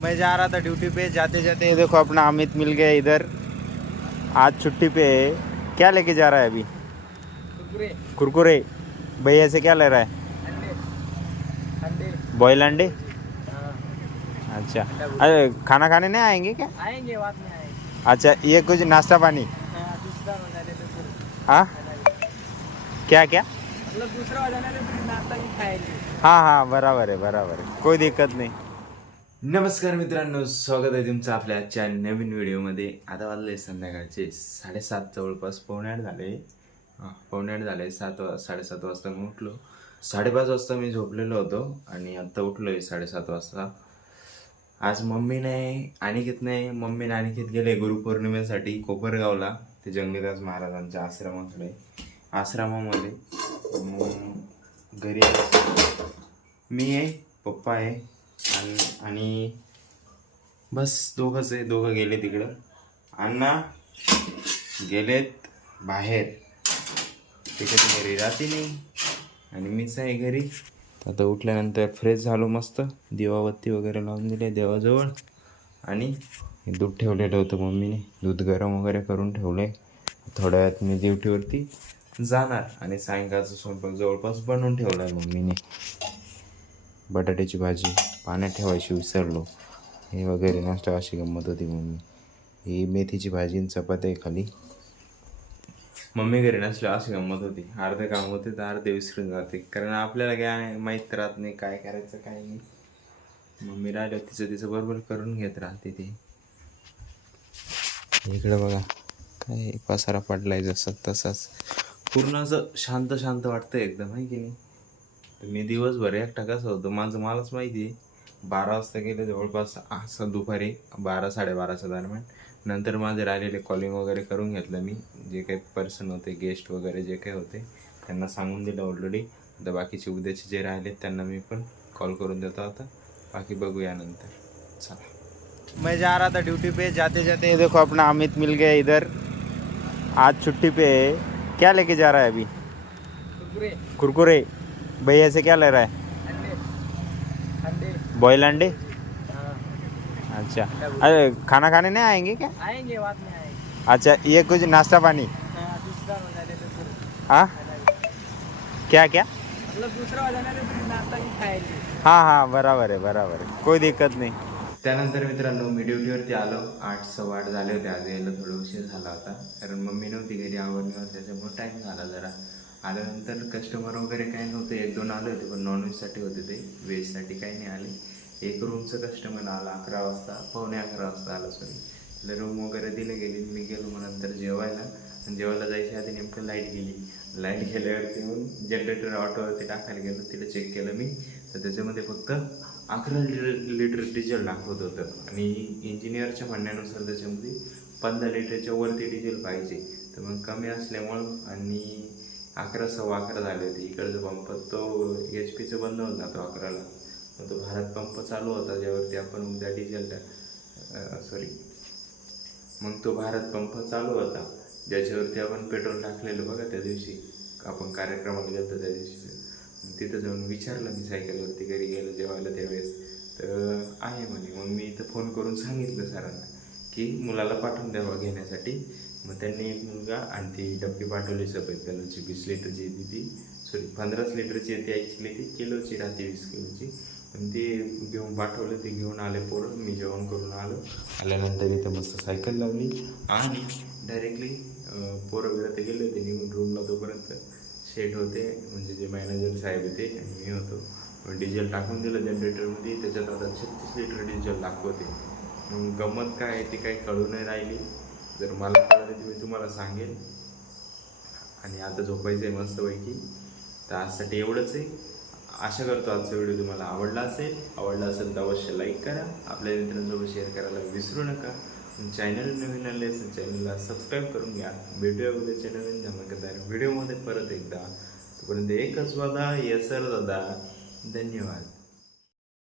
मैं जा रहा था ड्यूटी पे, जाते जाते देखो अपना अमित मिल गया इधर। आज छुट्टी पे है। क्या लेके जा रहा है अभी? कुरकुरे। कुरकुरे। भैया से क्या ले रहा है? अंडे। अंडे। बॉयल अंडे। हाँ। अच्छा। अंडा अरे खाना खाने नहीं आएंगे क्या? आएंगे, बाद में आएंगे। अच्छा, ये कुछ नाश्ता पानी? हाँ, दूसरा हो जाने तो फिर हाँ, क्या क्या? मतलब दूसरा हो जाने तो फिर नाश्ता भी खाएंगे। हाँ हाँ, बराबर आहे बराबर आहे, कोई दिक्कत नाही. नमस्कार मित्रांनो, स्वागत आहे तुमचं आपल्या आजच्या नवीन व्हिडिओमध्ये. आता वाजले संध्याकाळचे 7:30 जवळपास, पावणे 8 झाले. पावणे 8 झाले. 7:30 वाजता मी उठलो. 5:30 वाजता मी झोपलेलो होतो आणि आत्ता उठलोय 7:30 वाजता. आज मम्मीने अनिकेत गेले गुरुपौर्णिमेसाठी कोपरगावला, ते जंगलीदास महाराजांच्या आश्रमामध्ये. घरी मी आहे, पप्पा आहे आणि बस दोघंच आहे. दोघं गेले तिकडं. अण्णा गेलेत बाहेर, ते कधी घरी राहते नाही आणि मीच आहे घरी. आता उठल्यानंतर फ्रेश झालो, मस्त दिवाबत्ती वगैरे लावून दिले देवाजवळ. आणि दूध ठेवलेलं होतं मम्मीने, दूध गरम वगैरे करून ठेवलं आहे. थोड्या वेळात मी ड्युटीवरती जाणार आणि सायंकाळचं स्वयंपाक जवळपास बनवून ठेवला आहे मम्मीने. बटाट्याची भाजी पाण्यात ठेवायची विसरलो, हे वगैरे नाश्ता. अशी गंमत होती मम्मी. ही मेथीची भाजी आणि चपाती आहे खाली. मम्मी घरी नसल्या अशी गंमत होती. अर्धे काम होते तर अर्धे विसरून जाते, कारण आपल्याला काय माहीत राहत नाही काय करायचं काय नाही. मम्मी राहिलं तिचं बरोबर करून घेत राहते ते. इकडं बघा काय पसारा पडलाय जसं तसाच, पूर्ण असं शांत वाटतं एकदम, आहे की नाही. तर मी दिवसभर एकटा कसं होतं मलाच माहिती आहे. 12 वाजता गेले जवळपास, असं दुपारी 12-12:30च्या दरम्यान. नंतर माझे राहिलेले कॉलिंग वगैरे करून घेतलं मी. जे काही पर्सन होते, गेस्ट वगैरे जे काही होते त्यांना सांगून दिलं ऑलरेडी. आता बाकीचे उद्याचे जे राहिले त्यांना मी पण कॉल करून देतो आता. बाकी बघूया नंतर. चला, मैं जा रहा था ड्यूटी पे, जाते जाते देखो अपना अमित मिल गया इधर। आज छुट्टी पे है। क्या लेके जा रहा है अभी? कुरकुरे। कुरकुरे। भैया से क्या ले रहा है? अंडे। अंडे। बॉयल अंडे। हाँ। अच्छा। अरे खाना खाने नहीं आएंगे क्या? आएंगे, बाद में आएंगे। अच्छा, ये कुछ नाश्ता पानी? हाँ, दूसरा हो जाने तो फिर हाँ, क्या क्या? मतलब दूसरा हो जाने तो फिर नाश्ता भी खाएंगे। हाँ हाँ, बराबर आहे, कोई दिक्कत नाही. त्यानंतर मित्रांनो मी ड्युटीवरती आलो. 8-8:15 झाले होते. आज यायला थोडा उशीर झाला होता, कारण मम्मी नव्हती घरी, आवडली त्याच्यामुळे टाईम झाला जरा. आल्यानंतर कस्टमर वगैरे काही नव्हते, 1-2 आले होते, पण नॉनव्हेजसाठी होते ते, व्हेजसाठी काही नाही आले. एक रूमचं कस्टमर आला 11 वाजता, पावणे 11 वाजता आला सॉरी. तिला रूम वगैरे दिले गेली. मी गेलो मग नंतर जेवायला, आणि जेवायला जायच्या आधी नेमकं लाईट गेली. लाईट गेल्यावरती मग जनरेटर ऑटोवरती टाकायला गेलो. तिला चेक केलं मी, तर त्याच्यामध्ये फक्त 11 लिटर डिझेल दाखवत होतं, आणि इंजिनियरच्या म्हणण्यानुसार त्याच्यामध्ये 15 लिटरच्या वरती डिझेल पाहिजे. तर मग कमी असल्यामुळं आणि 11-11:15 झाले होते. इकडचं पंप तो HP बंद होऊन जातो 11ला. मग तो भारत पंप चालू होता, ज्यावरती आपण उद्या डिझेल मग तो भारत पंप चालू होता, ज्याच्यावरती आपण पेट्रोल टाकलेलं बघा त्या दिवशी आपण कार्यक्रमाला गेलो त्या दिवशी. तिथं जाऊन विचारलं मी सायकलवरती घरी गेलो जेवायला त्यावेळेस, तर आहे म्हणे. मग मी इथं फोन करून सांगितलं सरांना की मुलाला पाठवून द्यावा घेण्यासाठी. मग त्यांनी एक मुलगा आणि ती डब्बी पाठवली सफेद कलरची 20 लिटरची येते ती, 15 लिटरची येते ॲक्च्युली, ती किलोची राहते 20 किलोची. पण ते घेऊन पाठवलं, ते घेऊन आले पोरं. मी जेवण करून आल्यानंतर इथं मस्त सायकल लावली आणि डायरेक्टली पोरं बिरं ते गेले होते निघून रूमला. तोपर्यंत शेट होते, म्हणजे जे मॅनेजर साहेब होते, आणि मी होतो. डिझेल टाकून दिलं जनरेटरमध्ये. त्याच्यात आता 36 लिटर डिझेल दाखवते. मग गंमत काय आहे ती काही कळू नाही राहिली. जर मला कळलं तर मी तुम्हाला सांगेल. आणि आता झोपायचं आहे मस्तपैकी. तर आजसाठी एवढंच आहे. आशा करतो आजचा व्हिडिओ तुम्हाला आवडला असेल तर अवश्य लाईक करा, आपल्या मित्रांसोबत शेअर करायला विसरू नका. चॅनल नवीन आले असेल चॅनलला सबस्क्राईब करून घ्या. भेटूया उद्याच्या नवीन धमाकेदार व्हिडिओमध्ये परत एकदा. तोपर्यंत एकच वादा, येसर दादा. धन्यवाद.